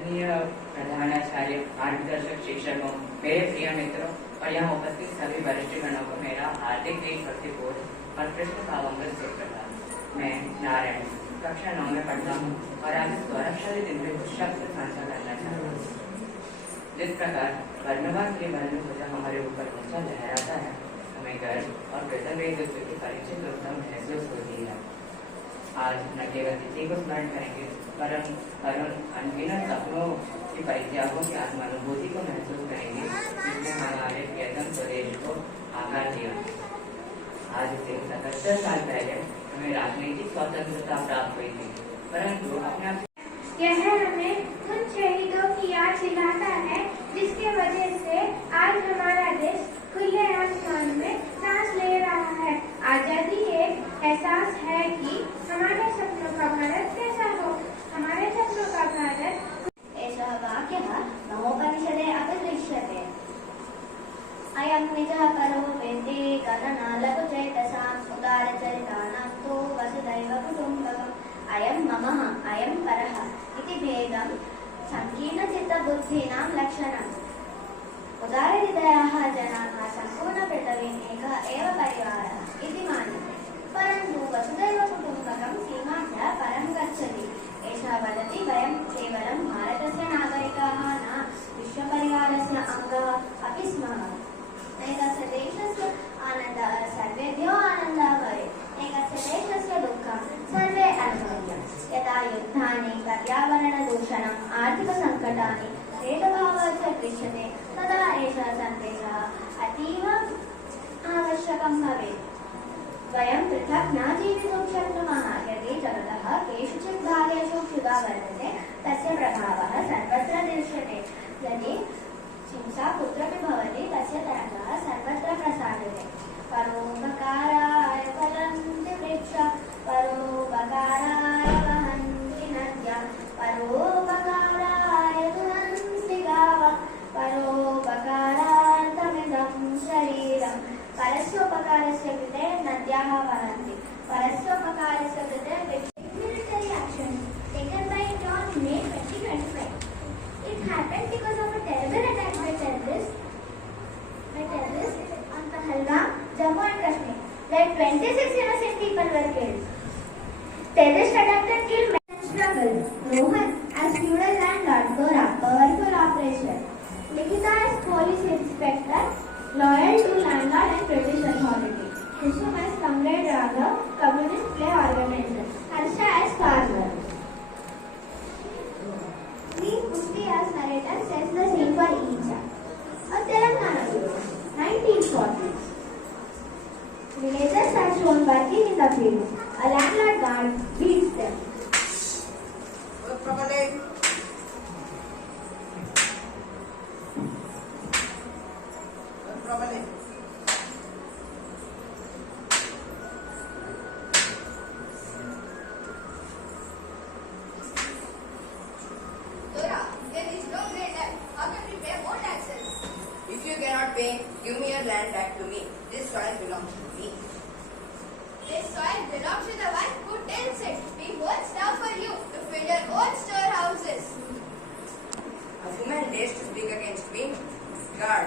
आदरणीय प्रधानाचार्य, मार्गदर्शक शिक्षकों, मेरे प्रिय मित्रों और यहाँ उपस्थित सभी वरिष्ठ गणों को मेरा हार्दिक देशभक्तिपूर्ण और कृष्ण भावांगत सुप्रभात। मैं नारायण कक्षा 9 में पढ़ता हूँ और आज इस गौरवशाली दिन में कुछ शब्द साझा करना चाहता हूँ। जिस प्रकार वर्णवान के वर्ण ध्वजा हमारे ऊपर ऊंचा लहराता है, हमें गर्व और कृतज्ञता की परिचित रूपता महसूस होती है। आज न केवल इसी को स्मरण करेंगे, परम अनगिनत सपनों की परित्यागों की आत्मानुभूति को महसूस करेंगे, जिसने हमारे प्रियतम स्वदेश को आकार दिया। आज से 77 साल पहले हमें राजनीतिक स्वतंत्रता प्राप्त हुई थी, परंतु अपने यह हमें उन शहीदों की याद दिलाता है जिसके वजह से आज हमारा देश खुले आसमान में सांस ले रहा है। आजादी एक एहसास है कि हमारे सपनों का भारत कैसा हो। हमारे सपनों का भारत एषः वाक्यः नवोपनिषदे अपि दृश्यते। अयं निजः परो वेत्ते गणनालघुचेतसाम् उदारचरितानां तु वसुधैव कुटुम्बकम्। अयं ममः अयं परः इति भेदं संकीर्णचित्तबुद्धीनां लक्षणम्। उदारहृदयाः जनाः सम्पूर्णपृथिवीम् एकः एव परिवारः इति मन्यते, परन्तु वसुधैव कुटुम्बकं सीमाभ्यः परं गच्छति। एषः वदति वयं केवलं भारतस्य नागरिकाः न, विश्वपरिवारस्य अङ्गः अपि स्मः। एकस्य देशस्य आनन्दः सर्वेभ्यो आनन्दः भवेत्, एकस्य देशस्य दुःखं सर्वे अनुभवेयुः। यदा युद्धानि, पर्यावरणदूषणम्, आर्थिकसङ्कटानि, भेदभावः च दृश्यते, तदा एषः सन्देशः अतीव आवश्यकं भवेत्। वयं पृथक् न जीवितुं शक्नुमः। यदि जगतः केषुचित् भागेषु क्षुधा वर्तते, तस्य प्रभावः सर्वत्र दृश्यते। यदि हिंसा कुत्रापि भवति, तस्य तरङ्गः सर्वत्र प्रसार्यते। परोपकाराय फलन्ति वृक्षाः, परोपकाराय वहन्ति नद्यः, परोपकाराय दुहन्ति गावः, परोपकारार्थमिदं शरीरम्। परस्योपकारस्य कृते नद्याः वहन्ति, परस्योपकारस्य कृते military action taken by John May 2025. It happened because of a terrible attack by terrorists on Pahalgam, Jammu and Kashmir, where 26 innocent people were killed. Terrorist attacked killed men and struggled. Rohan as feudal landlord, Gora, powerful operation. Nikita as police inspector, loyal to landlord and British authority. Kushum as comrade Raghav, communist play organizer. Harsha as farmer. Lee Pusti as narrator sets the scene for each. A Telangana village, 1940s. Villagers are shown working in the fields. A landlord guard beats them. Dora, there is no great debt. How can we pay more taxes? If you cannot pay, give me your land back to me. This soil belongs to me. This soil belongs to the one who tills it. We won't stop for you to fill your own storehouses. A woman dares to speak against me. Guard.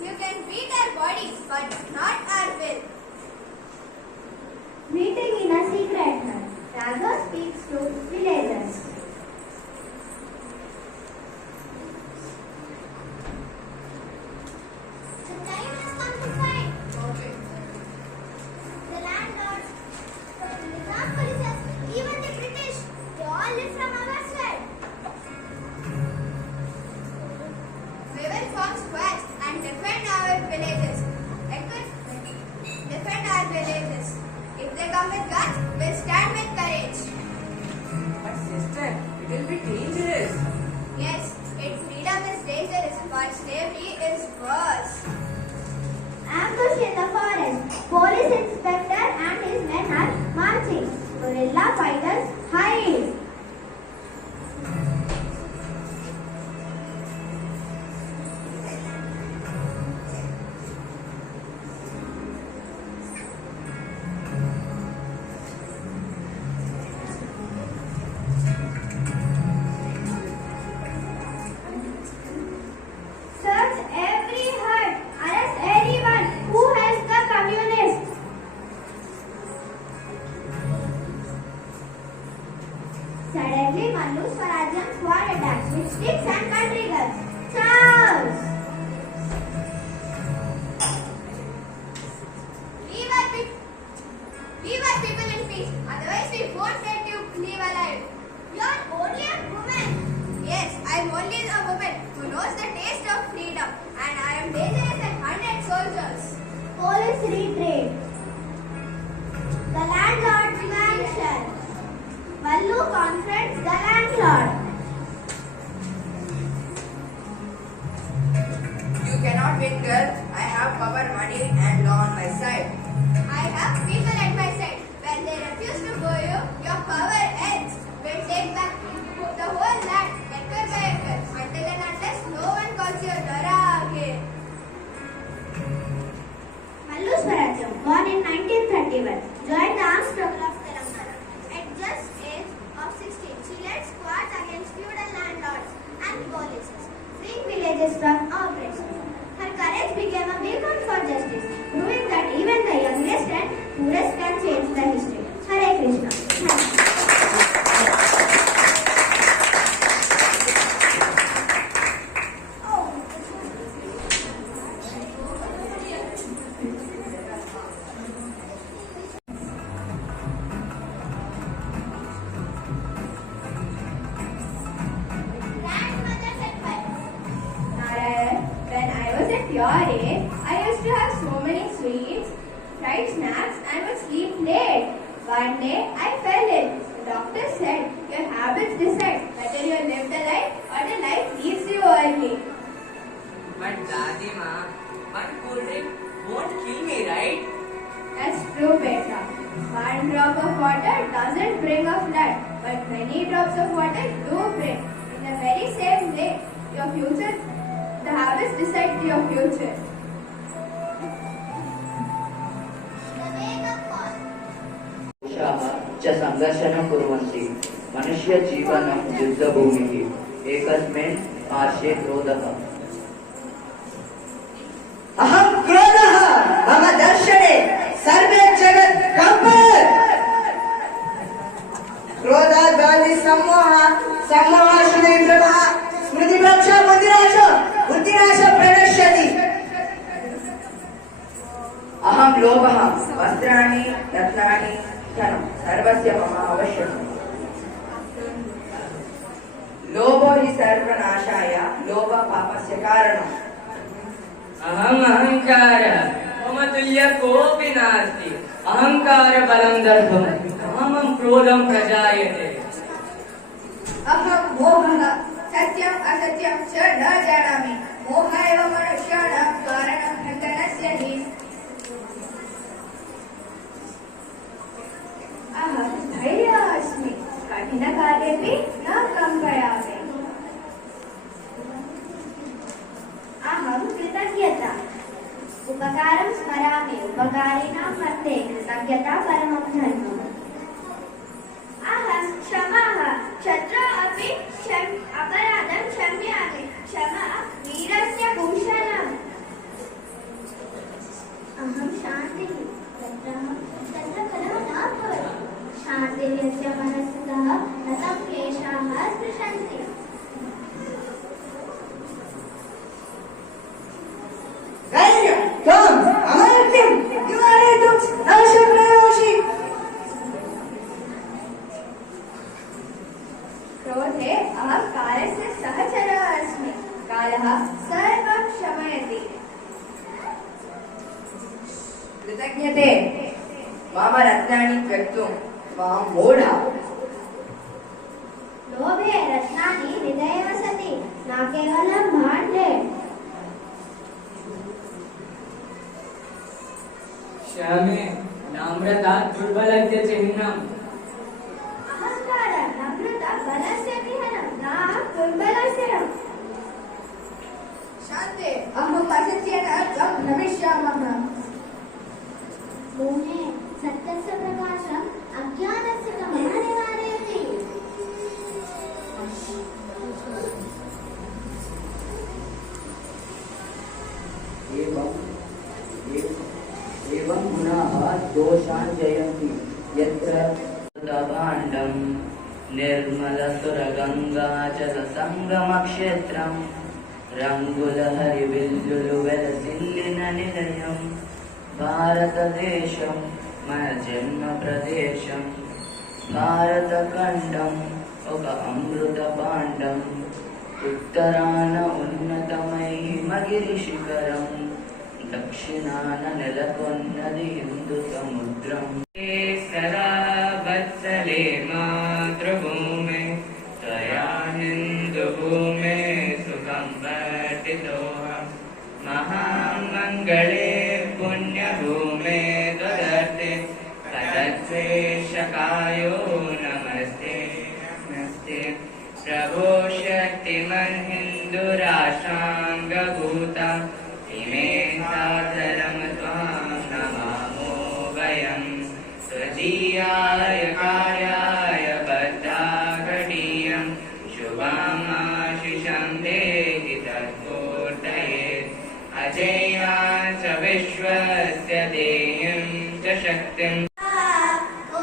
You can beat our bodies, but not our will. Meeting in a secret hut. Raghav speaks to villagers. The time has come to fight. Okay. The landlord Suddenly, Mallu Swarajyam squad attacks with sticks and country guns. Charge! Leave our people in peace, otherwise we won't let you live alive. You're only a woman. Yes, I'm only a woman who knows the taste of freedom, and I am dangerous than 100 soldiers. Police retreat. The landlord's mansion. Mallu confronts the landlord. You cannot win, girl. I have power, money, and law on my side. I have people at my side. When they refuse to go you, your power ends. We'll take back the whole land, acre by acre, until and unless no one calls you Dora again. Mallu Swarajyam, born in 1931, joined the armed struggle of Telangana. At just age of 16, she led squads against feudal landlords and policies, Freeing villages from oppression. Her courage became a beacon for justice, proving that even the youngest and poorest can change the history. Hare Krishna. Thank you. grandmother's advice. Narayan, when I was at your age, I used to have so many sweets, fried snacks, and would sleep late. One day, I fell ill. The doctor said, your habits decide whether you live the life or the life leaves you early. But Dadi Ma, one cool drink won't kill me, right? That's true, Petra. One drop of water doesn't bring a flood, but many drops of water do bring. In the very same way, your future, the habits decide your future. The wake-up call. च संघर्षणं कुर्वन्ति मनुष्यजीवनं युद्धभूमिः एकस्मिन् पार्श्वे क्रोधः अहं क्रोधः मम दर्शने सर्वे जगत् कम्पत् क्रोधात् बालि सम्मोहः श्रुतिभ्रमः स्मृतिभ्रंशः बुद्धिनाशः प्रणश्यति अहं लोभः वस्त्राणि रत्नानि धनं सर्वस्य मम आवश्यकम् लोभो हि सर्वनाशाय लोभ पापस्य कारणम् अहम् अहङ्कारः मम तुल्य कोऽपि नास्ति अहङ्कार बलं दर्पं कामं क्रोधं प्रजायते अहं मोहः सत्यम् असत्यं च न जानामि मोह एव मनुष्याणां कारणं बन्धनस्य हि अहं धैर्यः अस्मि कठिनकार्येऽपि न कम्पयामि अहं कृतज्ञता उपकारं स्मरामि उपकारिणां मध्ये कृतज्ञता परमं धर्मम् अहं क्षमाः शत्रौ अपि अपराधं क्षम्यामि क्षमा वीरस्य भूषणम् अहं शान्तिः तत्र कलहः न भवति शान्तिर्यस्य मनस्तः न तं क्लेशाः स्पृशन्ति धैर्यं त्वम् अमर्त्यं निवारयितुं न शक्नोषि क्रोधे अहं कालस्य सहचरः अस्मि कालः सर्वं शमयति कृतज्ञते मम रत्नानि त्यक्तुं मां मूढा लोभे रत्नानि हृदये वसति न केवलं भाण्डे क्षमे नम्रता दुर्बलस्य चिह्नम् अहङ्कार नम्रता बलस्य विहनं न दुर्बलस्य शान्ते अहम् असत्येन त्वं भ्रमिष्यामः मोहे सत्यस्य प्रकाशम् अज्ञानस्य तमः निवारयति एवं गुणाः दोषान् जयन्ति यत्र నిర్మలసురగంగాచలసంగమక్షేత్రం రంగుల హరివిల్లులు వెలసిల్లిన నిలయం భారతదేశం మన జన్మ ప్రదేశం భారత ఖండం ఒక అమృత భాండం ఉత్తరాన ఉన్నతమై హిమగిరి శిఖరం దక్షిణాన నెలకొన్నది హిందూ సముద్రం సదా వత్సలే మాతృభూమి త్వయా హిందూ భూమి సుఖం వర్ధితోహం మహామంగళే పుణ్యభూమే తదర్थे तदद्वेषकायो नमस्ते नमस्ते प्रभो शक्तिमन् हिन्दुराष्ट्राङ्गभूता इमे सादरं त्वां नमामो वयं त्वदीयाय कार्याय बद्धाघटीयं शुभमाशिषं देहि तत्पूर्तयेत् अजेयां च विश्वस्य देहीं च शक्तिम् ओ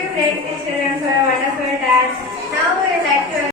you, great children, for a wonderful dance. Now we would like to